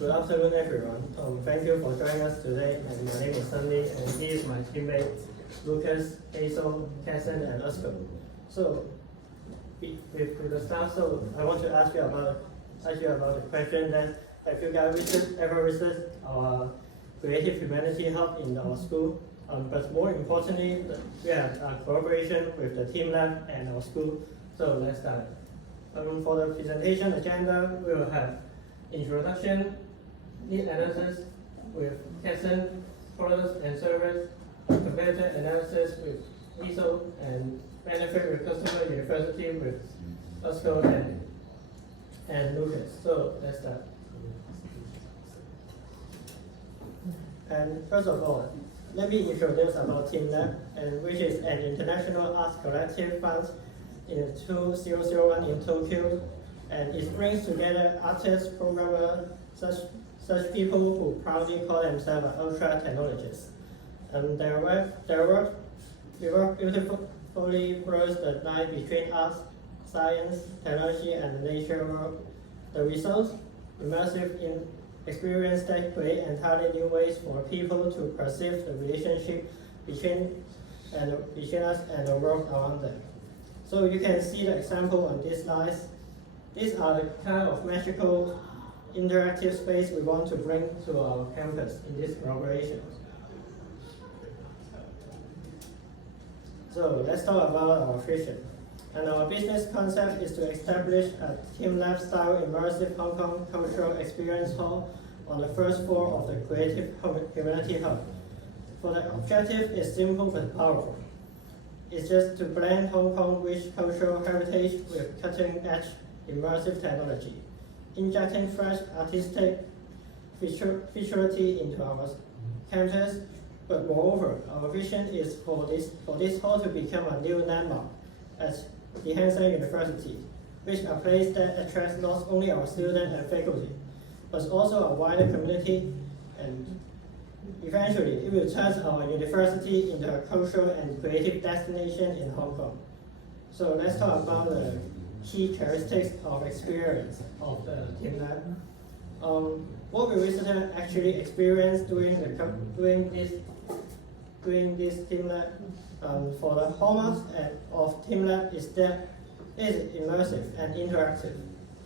Good afternoon, everyone. Thank you for joining us today. And my name is Sunny, and he is my teammate Lucas, Hazel, Kesson, and Usko. So, with the staff, so I want to ask you about the question that have you guys ever visited our Creative Humanity Hub in our school? But more importantly, we have a cooperation with the teamLab and our school. So let's start. For the presentation agenda, we will have introduction, need analysis with Kesson, products and service, competitor analysis with ESO, and benefit with customer university with Usko and Lucas. So let's start. And first of all, let me introduce about teamLab, and which is an international arts collective founded in 2001 in Tokyo, and it brings together artists, programmers, such people who proudly call themselves ultra technologists. Their work beautifully blurs the line between arts, science, technology, and the nature world. The result, immersive experience that create entirely new ways for people to perceive the relationship between us and the world around them. So you can see the example on these slides. These are the kind of magical interactive space we want to bring to our campus in this collaboration. So let's talk about our vision. And our business concept is to establish a teamLab style immersive Hong Kong cultural experience hall on the first floor of the Creative Humanity Hub. For the objective is simple but powerful. It's just to blend Hong Kong rich cultural heritage with cutting-edge immersive technology, injecting fresh artistic featurity into our campus. But moreover, our vision is for this hall to become a new landmark at the Hang Seng University, which a place that attracts not only our students and faculty, but also a wider community, and eventually it will turn our university into a cultural and creative destination in Hong Kong. So let's talk about the key characteristics of experience of the teamLab. What we visitors actually experienced during this teamLab for the hallmarks of teamLab is that it is immersive and interactive.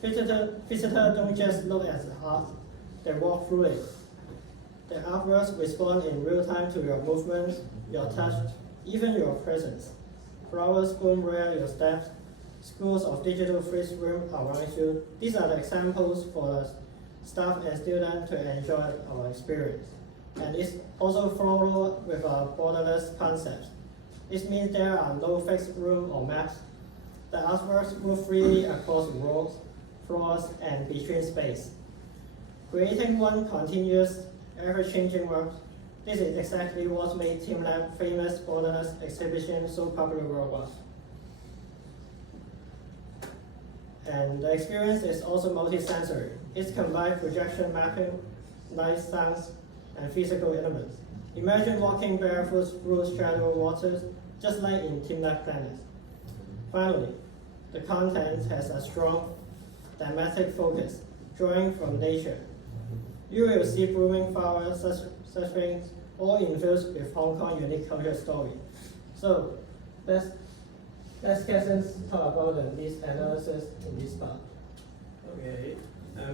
Visitors don't just look at the art, they walk through it. The artworks respond in real time to your movements, your touch, even your presence. Flowers bloom where your steps, schools of digital freeze room around you. These are the examples for the staff and students to enjoy our experience. And it's also followed with a borderless concept. This means there are no fixed room or maps. The artworks move freely across walls, floors, and between space, creating one continuous, ever-changing work. This is exactly what made teamLab famous borderless exhibition so popular worldwide. And the experience is also multi-sensory. It combines projection mapping, light, sounds, and physical elements. Imagine walking barefoot through shallow waters, just like in teamLab Planet. Finally, the content has a strong thematic focus, drawing from nature. You will see blooming flowers, such things, all infused with Hong Kong unique cultural story. So let's Kesson talk about the needs analysis in this part. Okay,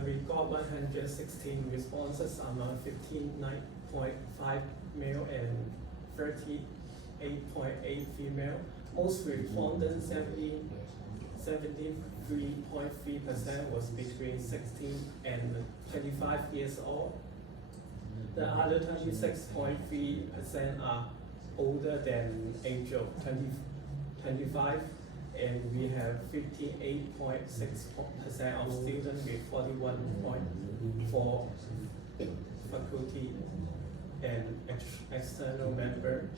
we got 116 responses among 59.5 male and 38.8 female. Most respondents, 73.3% was between 16 and 25 years old. The other 26.3% are older than age of 25, and we have 58.6% of students with 41.4 faculty and external member.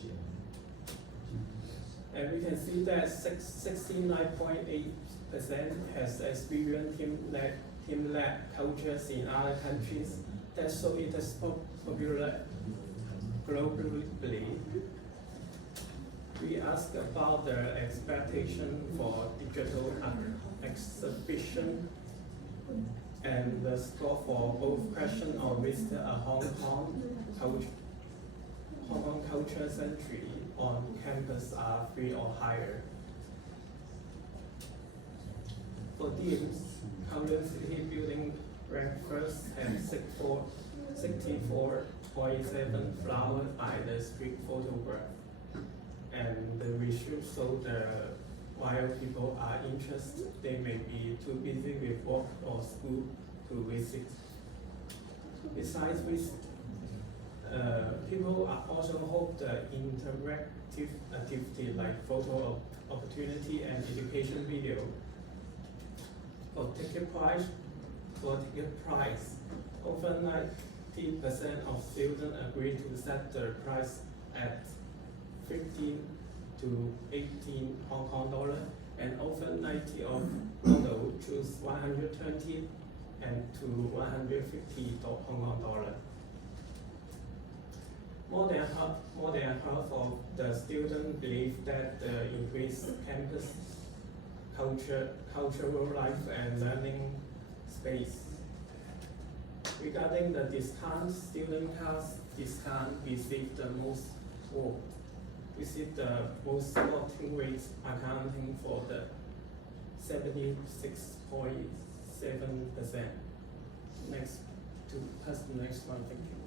And we can see that 69.8% has experienced teamLab cultures in other countries. That shows it is popular globally. We asked about their expectation for digital exhibition. and the score for both question or visit a Hong Kong culture century on campus are 3 or higher. For teams, Kowloon City Building ranked first and 64.7 flowered by the street photograph. And the research showed that while people are interested, they may be too busy with work or school to visit. Besides visit, people are also hope the interactive activity like photo opportunity and education video. For ticket price, over 90% of students agree to set the price at 15 to 18 Hong Kong dollar, and over 90 of adults choose 120 and to 150 Hong Kong dollar. More than half of the students believe that the increased campus cultural life and learning space. Regarding the discount, student class discount received the most vote. Received the most voting rates, accounting for the 76.7%. Next, to pass the next one, thank you.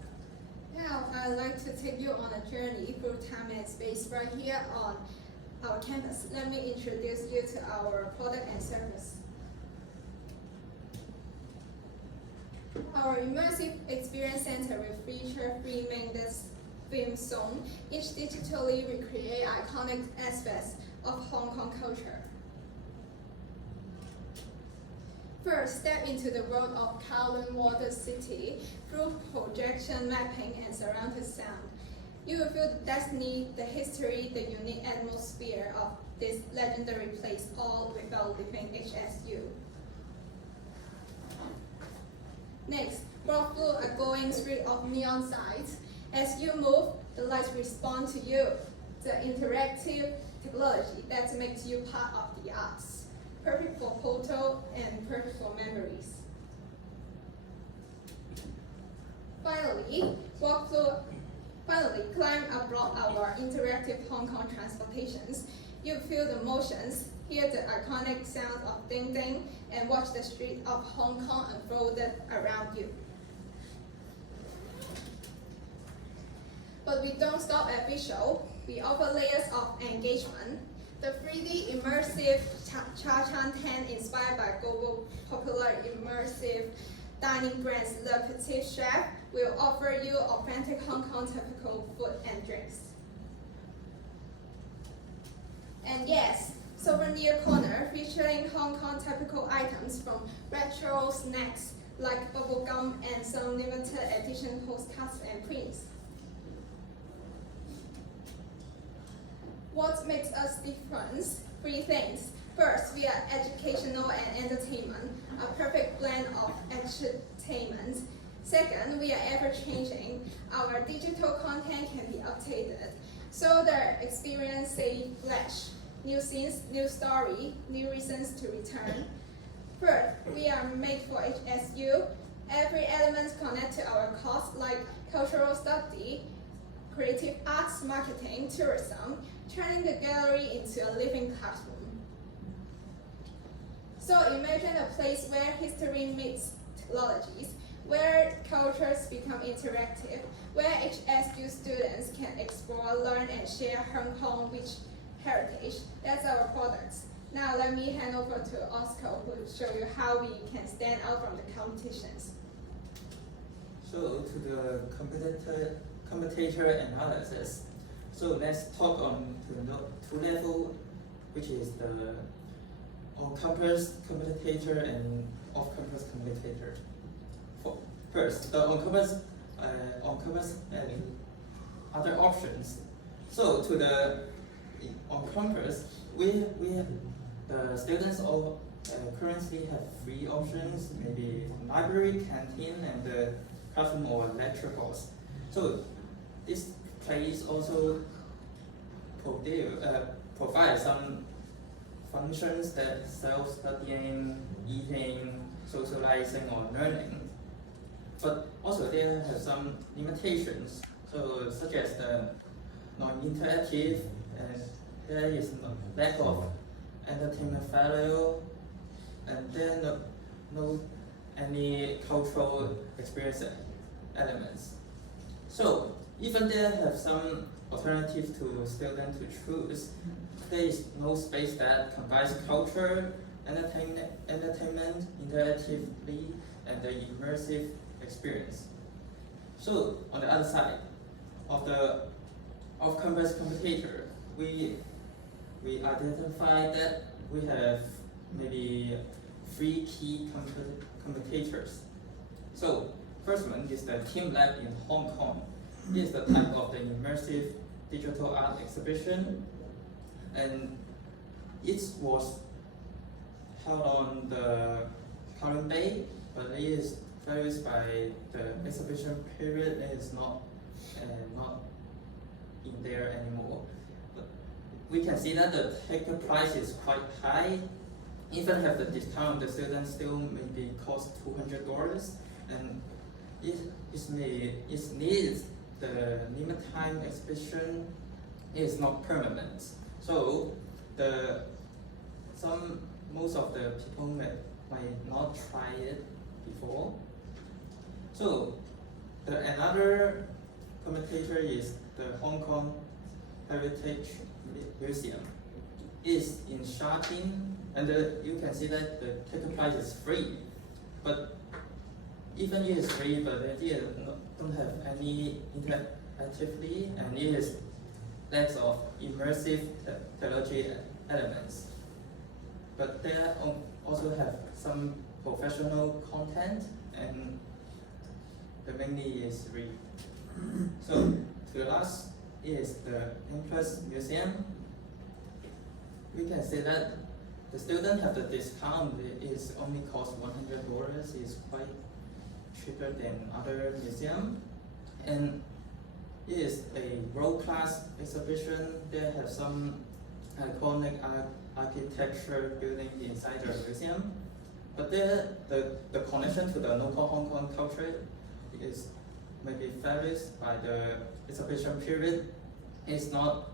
Now, I'd like to take you on a journey through time and space right here on our campus. Let me introduce you to our product and service. Our immersive experience center will feature 3 main theme zones, each digitally recreate iconic aspects of Hong Kong culture. First, step into the world of Kowloon Water City through projection mapping and surrounded sound. You will feel the destiny, the history, the unique atmosphere of this legendary place, all without leaving HSU. Next, walk through a glowing street of neon signs. As you move, the lights respond to you. The interactive technology that makes you part of the arts. Perfect for photo and perfect for memories. Finally, climb aboard our interactive Hong Kong transportations. You feel the motions, hear the iconic sound of ding ding, and watch the street of Hong Kong unfolded around you. But we don't stop at visual. We offer layers of engagement. The 3D immersive Cha Chan tent inspired by global popular immersive dining brands Le Petit Chef will offer you authentic Hong Kong typical food and drinks. And yes, souvenir corner featuring Hong Kong typical items from retro snacks like bubblegum and some limited edition postcards and prints. What makes us different? 3 things. First, we are educational and entertainment, a perfect blend of entertainment. Second, we are ever-changing. Our digital content can be updated, so the experience stays fresh. New scenes, new story, new reasons to return. Third, we are made for HSU. Every element connects to our course, like cultural study, creative arts, marketing, tourism, turning the gallery into a living classroom. So imagine a place where history meets technologies, where cultures become interactive, where HSU students can explore, learn, and share Hong Kong rich heritage. That's our products. Now let me hand over to Oscar, who will show you how we can stand out from the competitions. So to the competitor analysis. So let's talk on to the 2 level, which is the on-campus competitor and off-campus competitor. First, the on-campus and other options. So to the on-campus, we have the students all currently have 3 options, maybe library, canteen, and the classroom or lecture halls. So this place also provide some functions that self-studying, eating, socializing or learning. But also there have some limitations, so such as the non-interactive, and there is lack of entertainment value, and then no any cultural experience elements. So even there have some alternatives to students to choose, there is no space that combines culture, entertainment interactively, and the immersive experience. So on the other side of the off-campus competitor, we identify that we have maybe 3 key competitors. So first one is the teamLab in Hong Kong. It is the type of the immersive digital art exhibition, and it was held on the Kowloon Bay, but it is varies by the exhibition period. It is not in there anymore. But we can see that the ticket price is quite high. Even have the discount, the student still maybe cost $200, and it needs the limited time exhibition is not permanent. So most of the people might not try it before. So another commentator is the Hong Kong Heritage Museum. It's in Sha Tin, and you can see that the ticket price is free. But even it is free, but it don't have any interactively, and it is lacks of immersive technology elements. But they also have some professional content, and the mainly is free. So to the last is the Plus Museum. We can say that the student have the discount. It is only cost $100. It's quite cheaper than other museum, and it is a world-class exhibition. They have some iconic architecture building inside the museum, but the connection to the local Hong Kong culture is maybe varies by the exhibition period. It's not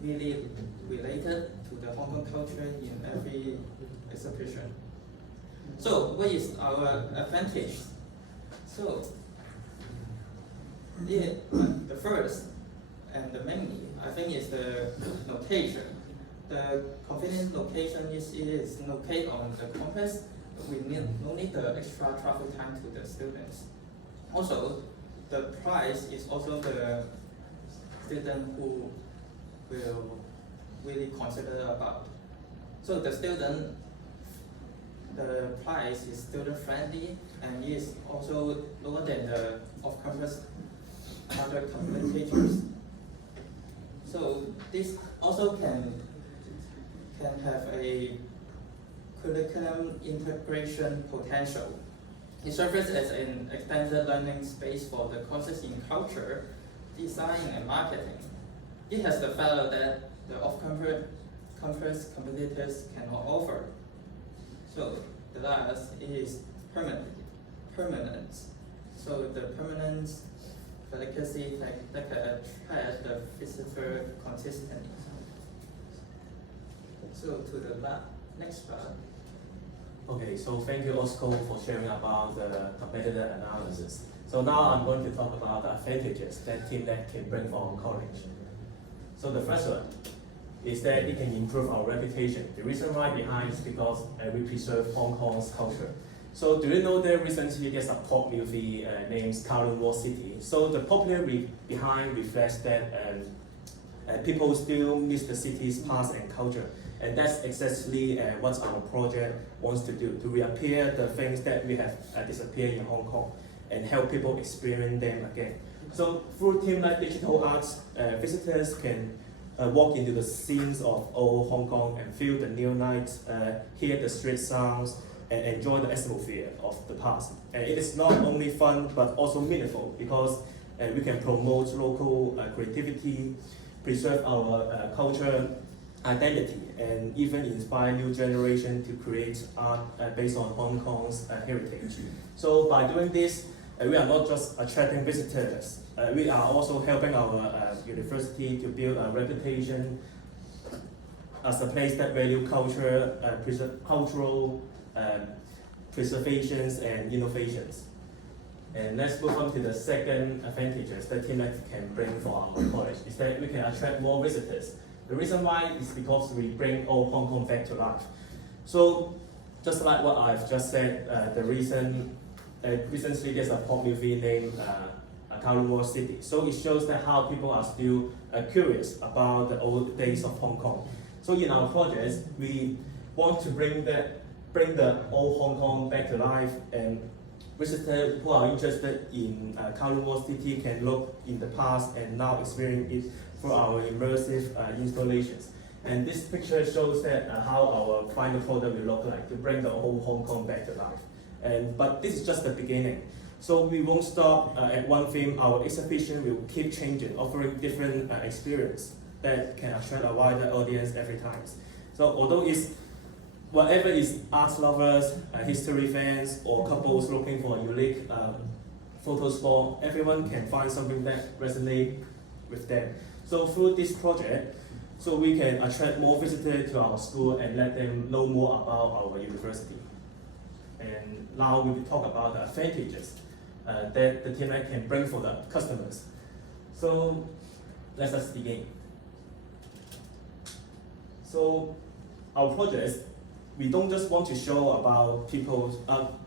really related to the Hong Kong culture in every exhibition. So what is our advantage? So the first and the mainly, I think, is the location. The convenient location is located on the campus. We no need the extra travel time to the students. Also, the price is also the student who will really consider about. So the price is student friendly, and is also lower than the off-campus other competitors. So this also can have a curriculum integration potential. It serves as an extended learning space for the courses in culture, design, and marketing. It has the value that the off-campus competitors cannot offer. So the last is permanent. So the permanent efficacy that can attract the visitor consistently. So to the next part. Okay, so thank you, Oscar, for sharing about the competitor analysis. So now I'm going to talk about the advantages that teamLab can bring for our college. So the first one is that it can improve our reputation. The reason why behind is because we preserve Hong Kong's culture. So do you know that recently there's a pop movie named Kowloon War City? So the popularity behind reflects that people still miss the city's past and culture. And that's exactly what our project wants to do, to reappear the things that we have disappeared in Hong Kong and help people experience them again. So through teamLab Digital Arts, visitors can walk into the scenes of old Hong Kong and feel the new night, hear the street sounds, and enjoy the atmosphere of the past. And it is not only fun, but also meaningful, because we can promote local creativity, preserve our culture, identity and even inspire new generation to create art based on Hong Kong's heritage. So by doing this, we are not just attracting visitors, we are also helping our university to build a reputation as a place that value culture, cultural preservations and innovations. And let's move on to the second advantages that teamLab can bring for our college, is that we can attract more visitors. The reason why is because we bring old Hong Kong back to life. So just like what I've just said, recently there's a pop movie named Kowloon War City. So it shows that how people are still curious about the old days of Hong Kong. So in our projects, we want to bring the old Hong Kong back to life, and visitors who are interested in Kowloon War City can look in the past and now experience it through our immersive installations. And this picture shows that how our final product will look like to bring the old Hong Kong back to life. But this is just the beginning. So we won't stop at one theme. Our exhibition will keep changing, offering different experience that can attract a wider audience every time. So although it's whatever is art lovers, history fans, or couples looking for a unique photo spot, everyone can find something that resonates with them. So through this project, so we can attract more visitors to our school and let them know more about our university. And now we will talk about the advantages that the teamLab can bring for the customers. So let us begin. So our projects, we don't just want to show about people's,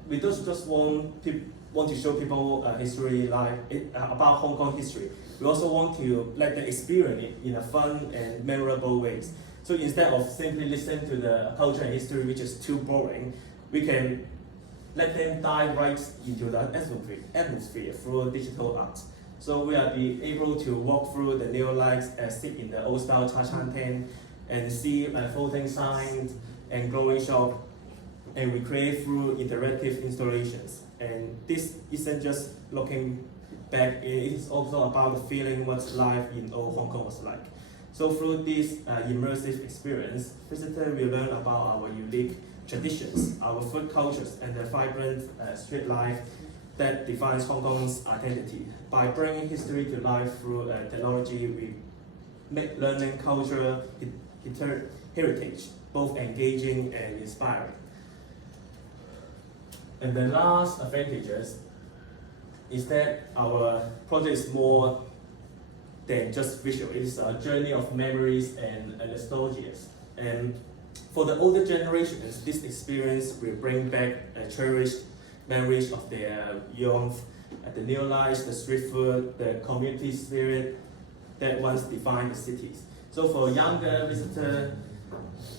we don't just want to show people history about Hong Kong history. We also want to let them experience it in a fun and memorable ways. So instead of simply listening to the culture and history, which is too boring, we can let them dive right into the atmosphere through digital art. So we are be able to walk through the neon lights, sit in the old style cha chan tent, and see floating signs and glowing shop, and we create through interactive installations. And this isn't just looking back, it is also about the feeling what life in old Hong Kong was like. So through this immersive experience, visitors will learn about our unique traditions, our food cultures, and the vibrant street life that defines Hong Kong's identity. By bringing history to life through technology, we make learning culture heritage both engaging and inspiring. And the last advantages is that our project is more than just visual. It is a journey of memories and nostalgia. And for the older generations, this experience will bring back cherished memories of their youth, the neon lights, the street food, the community spirit that once defined the cities. So for younger visitors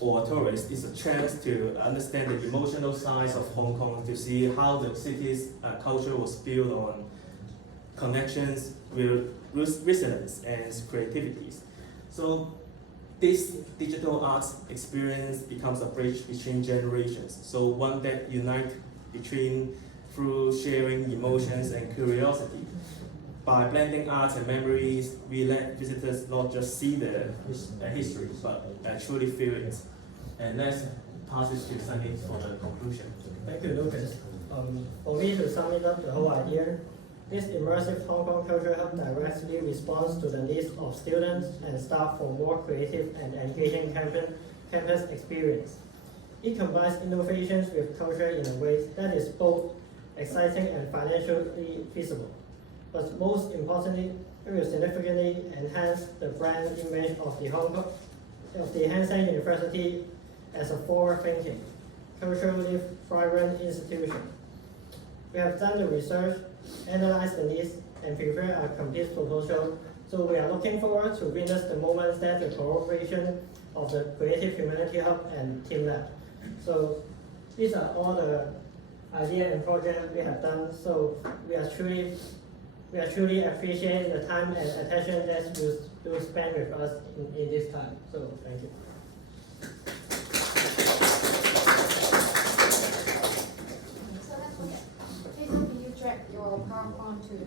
or tourists, it's a chance to understand the emotional side of Hong Kong, to see how the city's culture was built on connections with resilience and creativity. So this digital arts experience becomes a bridge between generations. So one that unites through sharing emotions and curiosity. By blending art and memories, we let visitors not just see the history, but truly feel it. And let's pass it to Sunny for the conclusion. Thank you, Lucas. For me to sum it up the whole idea, this immersive Hong Kong Culture Hub directly responds to the needs of students and staff for more creative and engaging campus experience. It combines innovations with culture in a way that is both exciting and financially feasible. But most importantly, it will significantly enhance the brand image of the Hang Seng University as a forward-thinking, culturally vibrant institution. We have done the research, analyzed the needs, and prepared a complete proposal. So we are looking forward to witness the moments that the cooperation of the Creative Humanity Hub and teamLab. So these are all the ideas and projects we have done. So we are truly appreciate the time and attention that you spend with us in this time. So thank you. So let's look at. Please, can you drag your PowerPoint to the